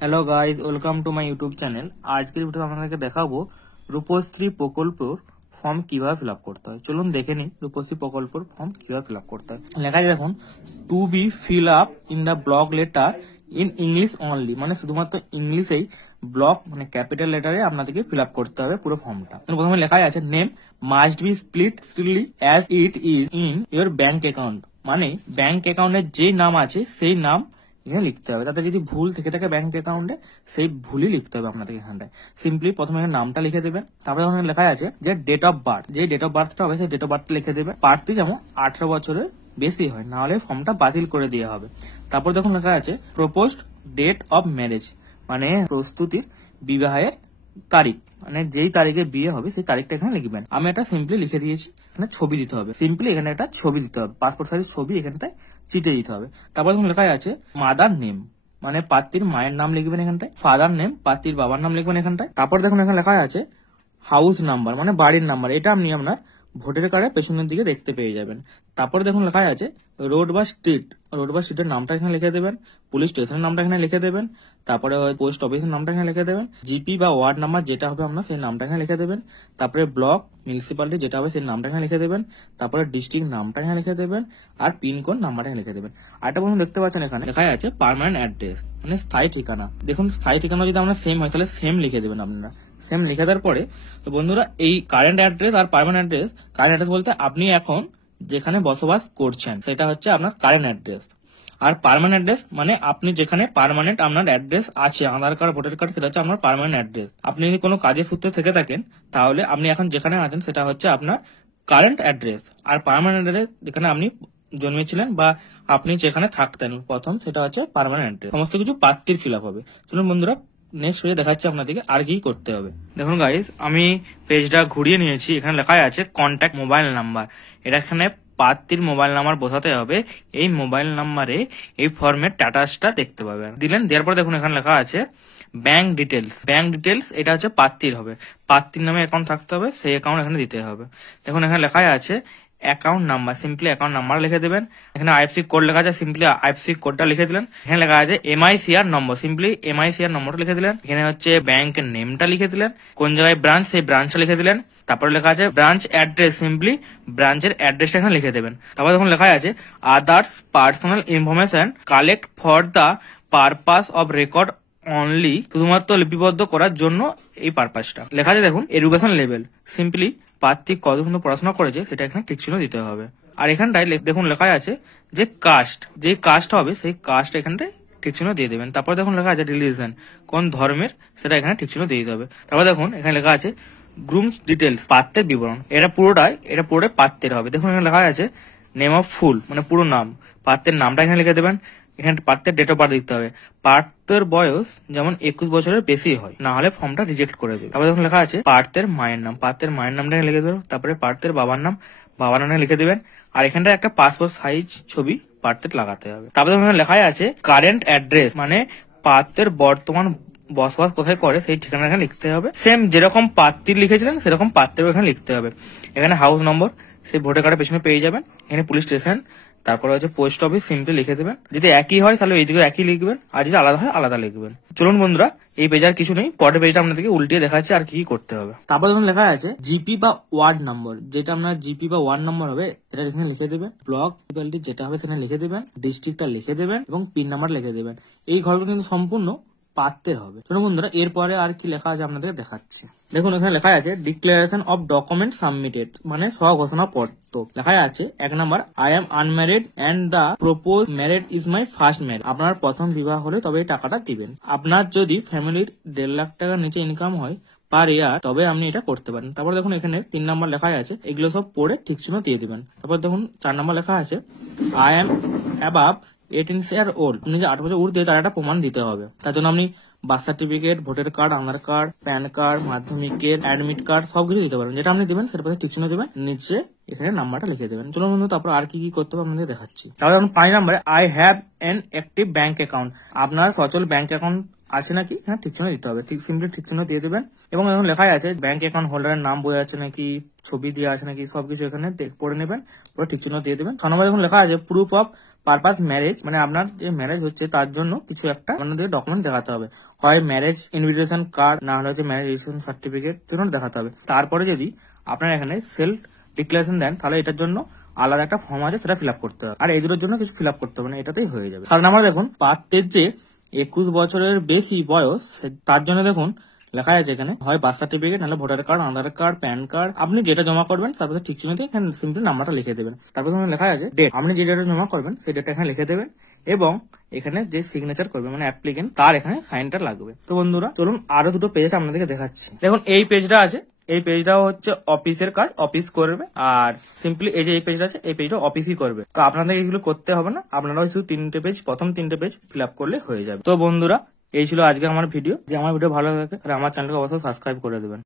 Hello guys, welcome to my YouTube channel. আজকের video আপনাদেরকে দেখাবো রূপশ্রী প্রকল্পর ফর্ম কিভাবে ফিল আপ করতে হয়। চলুন দেখে নিন রূপশ্রী প্রকল্পর ফর্ম কিভাবে ফিল আপ করতে হয়। লেখা আছে দেখুন, to be fill up in the block letter in English only, মানে শুধুমাত্র ইংলিশেই ব্লক মানে ক্যাপিটাল লেটারে আপনাদেরকে ফিল আপ করতে হবে পুরো ফর্মটা। প্রথমে লেখা আছে name must be split strictly as it is in your bank account, মানে ব্যাংক অ্যাকাউন্টের যে নাম আছে সেই নাম এখানে লিখতে হবে। তাতে যদি ভুল থেকে থাকে ব্যাংক অ্যাকাউন্টে, সেই ভুলই লিখতে হবে আপনাদের এখানটায়। সিম্পলি প্রথমে এখানে নামটা লিখে দেবেন, তারপরে ওখানে লেখা আছে যে ডেট অফ বার্থ, যে ডেট অফ বার্থটা হবে সেই ডেট অফ বার্থটা লিখে দেবেন। প্রার্থী যেমন 18 বছরের বেশি হয়, না হলে ফর্মটা বাতিল করে দেওয়া হবে। তারপর দেখুন লেখা আছে প্রপোজড ডেট অফ ম্যারেজ, মানে প্রস্তুতির বিবাহের তারিখ, মানে যেই তারিখে বিয়ে হবে সেই তারিখটা এখানে লিখবেন। আমি এটা সিম্পলি লিখে দিয়েছি, এখানে ছবি দিতে হবে। সিম্পলি এখানে একটা ছবি দিতে হবে, পাসপোর্ট সাইজের ছবি এখানটায় চিটে দিতে হবে। তারপর দেখুন লেখা আছে মাদার নেম, মানে প্রার্থীর মায়ের নাম লিখবেন এখানটায়। ফাদার নেম, প্রার্থীর বাবার নাম লিখবেন এখানটায়। তারপর দেখুন এখানে লেখা আছে হাউস নাম্বার, মানে বাড়ির নাম্বার। এটা আপনি আপনার ভোটার কার্ডের পেছনের দিকে দেখতে পেয়ে যাবেন। তারপরে দেখুন লেখা আছে রোড বা স্ট্রিট, রোড বা স্ট্রিটের নামটা এখানে লিখে দেবেন। পুলিশ স্টেশনের নামটা এখানে লিখে দেবেন। তারপরে পোস্ট অফিসের নামটা এখানে লিখে দেবেন। জিপি বা ওয়ার্ড নাম্বার যেটা হবে আপনার সেই নামটা এখানে লিখে দেবেন। তারপরে ব্লক মিউনিসিপালিটি যেটা হবে সেই নামটা এখানে লিখে দেবেন। তারপরে ডিস্ট্রিক্ট নামটা এখানে লিখে দেবেন, আর পিনকোড নাম্বারটা এখানে লিখে দেবেন। আরেকটা বন্ধু দেখতে পাচ্ছেন এখানে লেখা আছে পার্মানেন্ট অ্যাড্রেস, মানে স্থায়ী ঠিকানা। দেখুন স্থায়ী ঠিকানা যদি আমরা সেম হয় তাহলে সেম লিখে দেবেন আপনারা। সেম লিখে দেওয়ার পরে তো বন্ধুরা এই কারেন্ট অ্যাড্রেস আর পার্মানেন্ট অ্যাড্রেস, কারেন্ট অ্যাড্রেস বলতে আপনি এখন যেখানে বসবাস করছেন সেটা হচ্ছে আপনার কারেন্ট অ্যাড্রেস। আর পার্মানেন্ট অ্যাড্রেস মানে আপনি যেখানে পার্মানেন্ট আপনার অ্যাড্রেস আছে, আধার কার্ড ভোটার কার্ড, সেটা হচ্ছে আপনার পার্মানেন্ট অ্যাড্রেস। আপনি যদি কোনো কাজের সূত্রে থেকে থাকেন তাহলে আপনি এখন যেখানে আছেন সেটা হচ্ছে আপনার কারেন্ট অ্যাড্রেস। আর পার্মানেন্ট অ্যাড্রেস যেখানে আপনি জন্মেছিলেন বা আপনি যেখানে থাকতেন প্রথম, সেটা হচ্ছে পার্মানেন্ট অ্যাড্রেস। সমস্ত কিছু প্রার্থীর ফিল আপ হবে। চলুন বন্ধুরা নেক্সট পেজে দেখাচ্ছি আপনাদেরকে আর কি করতে হবে। দেখুন গাইস, আমি পেজটা ঘুরিয়ে নিয়েছি। এখানে লেখা আছে কন্ট্যাক্ট মোবাইল নাম্বার। এটা এখানে প্রার্থীর মোবাইল নাম্বার বোঝাতে হবে। এই মোবাইল নাম্বারে এই ফর্মের স্ট্যাটাসটা দেখতে পাবেন। দিলেন, দেওয়ার পর দেখুন এখানে লেখা আছে ব্যাংক ডিটেলস। ব্যাংক ডিটেলস এটা হচ্ছে প্রার্থীর হবে, প্রার্থীর নামে অ্যাকাউন্ট থাকতে হবে, সেই অ্যাকাউন্ট এখানে দিতে হবে। দেখুন এখানে লেখা আছে account number, simply account number লিখে দেবেন। এখানে আইএফসি কোড লেখা আছে, সিম্পলি আইএফসি কোডটা লিখে দিলেন। এখানে লেখা আছে এমআইসিআর নম্বর, সিম্পলি এমআইসিআর নম্বরটা লিখে দিলেন। এখানে হচ্ছে ব্যাংকের নেমটা লিখে দিলেন, কোন জায়গায় ব্রাঞ্চ সেই ব্রাঞ্চটা লিখে দিলেন। তারপরে লেখা আছে ব্রাঞ্চ অ্যাড্রেস, সিম্পলি ব্রাঞ্চের অ্যাড্রেসটা এখানে লিখে দেবেন। তারপর দেখুন লেখা আছে others personal information collect for the purpose of record only, শুধুমাত্র লিপিবদ্ধ করার জন্য এই পারপাসটা লেখা আছে। দেখুন এডুকেশন লেভেল, সিম্পলি প্রার্থী কত পর্যন্ত পড়াশোনা করেছে সেটা এখানে ঠিক চিহ্ন দিতে হবে। আর এখানটায় দেখুন লেখা আছে যে কাস্ট, যে কাস্ট হবে সেই কাস্ট এখানটায় ঠিক চিহ্ন দিয়ে দেবেন। তারপর দেখুন লেখা আছে রিলিজিয়ন, কোন ধর্মের, সেটা এখানে ঠিক চিহ্ন দিয়ে দিতে হবে। তারপর দেখুন এখানে লেখা আছে গ্রুমস ডিটেলস, প্রার্থীর বিবরণ। এটা পুরোটাই প্রার্থীর হবে। দেখুন এখানে লেখা আছে নেম অফ ফুল, মানে পুরো নাম, প্রার্থীর নামটা এখানে লিখে দেবেন। এখানে প্রার্থীর ডেট অফ বার্থ দিতে হবে। প্রার্থীর বয়স যেমন 21 বছরের বেশি হয়, না হলে ফর্মটা রিজেক্ট করে দেবে। তারপর দেখুন লেখা আছে প্রার্থীর মায়ের নাম, প্রার্থীর মায়ের নামটা লিখে দেবেন। তারপরে প্রার্থীর বাবার নাম, বাবার নামটা লিখে দেবেন। আর এখানটা একটা পাসপোর্ট সাইজ ছবি প্রার্থীর লাগাতে হবে। তারপরে এখানে লেখা আছে কারেন্ট অ্যাড্রেস, মানে প্রার্থীর বর্তমান বসবাস কোথায় করে সেই ঠিকানা এখানে লিখতে হবে। সেম যেরকম প্রার্থীর লিখেছিলেন সেরকম প্রার্থীর এখানে লিখতে হবে। এখানে হাউস নম্বর সেই ভোটার কার্ডের পেছনে পেয়ে যাবেন। এখানে পুলিশ স্টেশন, তারপরে হচ্ছে পোস্ট অফিস, সিম্পলি লিখে দেবেন। যদি একই হয় তাহলে এইদিকে একই লিখবেন, আর যদি আলাদা হয় আলাদা লিখবেন। চলুন বন্ধুরা এই পেজ আর কিছু নেই, পরের পেজটা আপনাদেরকে উল্টিয়ে দেখাচ্ছে আর কি করতে হবে। তারপর যখন লেখা আছে জিপি বা ওয়ার্ড নম্বর, যেটা আপনার জিপি বা ওয়ার্ড নম্বর হবে সেটা এখানে লিখে দেবেন। ব্লক মিউনিসিপালিটি যেটা হবে সেখানে লিখে দেবেন, ডিস্ট্রিক্টটা লিখে দেবেন এবং পিন নাম্বার লিখে দেবেন। এই ঘরগুলো কিন্তু সম্পূর্ণ প্রার্থীর হবে। চলুন বন্ধুরা এরপরে আর কি লেখা আছে আপনাদেরকে দেখাচ্ছি। দেখুন এখানে লেখা আছে ডিক্লারেশন অফ ডকুমেন্ট সাবমিটেড, মানে স্বঘোষণা পত্র। লেখা আছে 1 number I am unmarried and the propose married is my first marriage. আপনার প্রথম বিবাহ হলে তবে এই টাকাটা দিবেন। আপনার যদি ফ্যামিলির 1.5 লাখ টাকার নিচে ইনকাম হয় পার ইয়ার তবে আপনি এটা করতে পারেন। তারপর দেখুন এখানে 3 নাম্বার লেখা আছে, এগুলো সব পড়ে ঠিক চিহ্ন দিয়ে দিবেন। তারপর দেখুন 4 নাম্বার লেখা আছে I am above 18 year old, আপনি যে 8 বছর ঊর্ধ্বে তার একটা প্রমাণ দিতে হবে। তার জন্য আপনি বার্থ সার্টিফিকেট, ভোটার কার্ড, আধার কার্ড, প্যান কার্ড, মাধ্যমিকের অ্যাডমিট কার্ড সবকিছু দিতে পারবেন। যেটা আপনি দিবেন সেটা পাশে টিক চিহ্ন দেবেন, নিচে এখানে নাম্বারটা লিখে দেবেন। চলো বন্ধু তারপর আর কি করতে হবে আপনাদের দেখাচ্ছি। তাহলে আপনি 5 নাম্বারে I have an active bank account, আপনার সচল ব্যাংক অ্যাকাউন্ট আছে নাকি হ্যাঁ ঠিক চিহ্ন দিতে হবে। ঠিক সিম্পলি ঠিক চিহ্ন দিয়ে দেবেন এবং এখন লেখা আছে ব্যাংক অ্যাকাউন্ট হোল্ডারের নাম বোঝা যাচ্ছে নাকি, ছবি দেওয়া আছে নাকি, সবকিছু এখানে পড়ে নেবেন, পরে ঠিক চিহ্ন দিয়ে দেবেন। 6 নম্বরে এখন লেখা আছে প্রুফ অফ পারপাস ম্যারেজ, মানে আপনার যে ম্যারেজ হচ্ছে তার জন্য কিছু একটা আপনাদের ডকুমেন্ট দেখাতে হবে, হয় ম্যারেজ ইনভিটেশন কার্ড, না হলে হচ্ছে ম্যারেজ রেজিস্ট্রেশন সার্টিফিকেট, দেখাতে হবে। তারপরে যদি আপনার এখানে সেলফ ডিক্লারেশন দেন, তাহলে এটার জন্য আলাদা একটা ফর্ম আছে, সেটা ফিল আপ করতে হবে। আর এই দুটোর জন্য কিছু ফিল আপ করতে হবে না, এটাতেই হয়ে যাবে। 7 নাম্বার দেখুন, প্রার্থীর যে 21 বছরের বেশি বয়স, তার জন্য দেখুন লেখা আছে এখানে হয় বার্থ সার্টিফিকেট, নাহলে ভোটার কার্ড, আধার কার্ড, প্যান কার্ড, আপনি যেটা জমা করবেন তারপরে ঠিক চিহ্ন দিয়ে এখানে সিম্পলি নাম্বারটা লিখে দেবেন। তারপর লেখা আছে ডেট, আপনি যে ডেটে জমা করবেন সেই ডেটটা এখানে লিখে দেবেন, এবং এখানে যে সিগনেচার করবে মানে অ্যাপ্লিকেন্ট, তার এখানে সাইনটা লাগবে। তো বন্ধুরা চলুন আরো দুটো পেজ আপনাদেরকে দেখাচ্ছি। দেখুন এই পেজটা আছে, এই পেজটাও হচ্ছে অফিসের কাজ, অফিস করবে। আর সিম্পলি এই যে এই পেজটা আছে, এই পেজটা অফিসই করবে। তো আপনাদের এগুলো করতে হবে না, আপনারাও শুধু 3টে পেজ, প্রথম 3টে পেজ ফিল আপ করলে হয়ে যাবে। তো বন্ধুরা এই ছিল আজকে আমার ভিডিও। যদি আমার ভিডিও ভালো লাগে তাহলে আমার চ্যানেলকে অবশ্যই সাবস্ক্রাইব করে দেবেন।